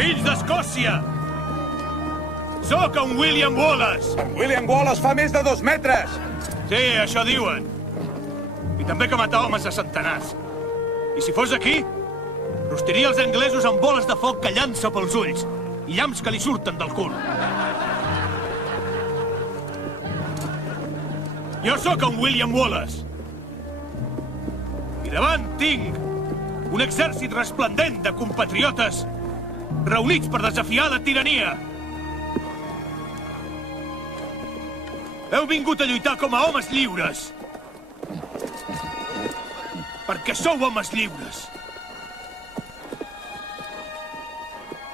Fills d'Escòcia! Sóc en William Wallace! En William Wallace fa més de 2 metres! Sí, això diuen. I també que mata homes a centenars. I si fos aquí, rostiria els anglesos amb boles de foc que llança pels ulls i llamps que li surten del cul. Jo sóc en William Wallace. I davant tinc un exèrcit resplendent de compatriotes reunits per desafiar la tirania. Heu vingut a lluitar com a homes lliures. Perquè sou homes lliures.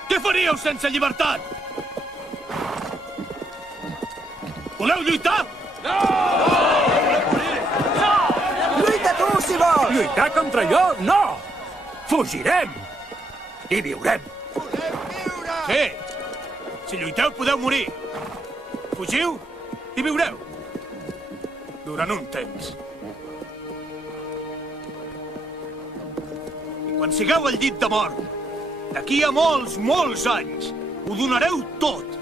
Què faríeu sense llibertat? Voleu lluitar? No! Lluita tu, si vols! Lluitar contra jo? No! Fugirem! I viurem! Sí. Si lluiteu, podeu morir. Fugiu i viureu. Durant un temps. I quan sigueu al llit de mort, d'aquí a molts, molts anys, ho donareu tot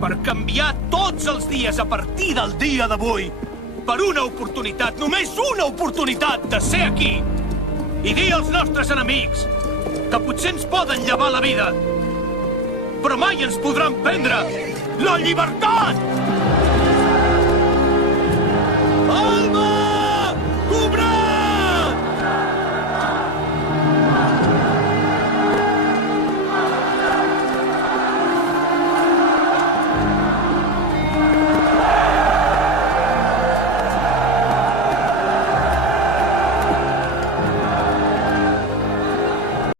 per canviar tots els dies a partir del dia d'avui per una oportunitat, només una oportunitat de ser aquí i dir als nostres enemics que potser ens poden llevar la vida, però mai ens podran prendre la llibertat!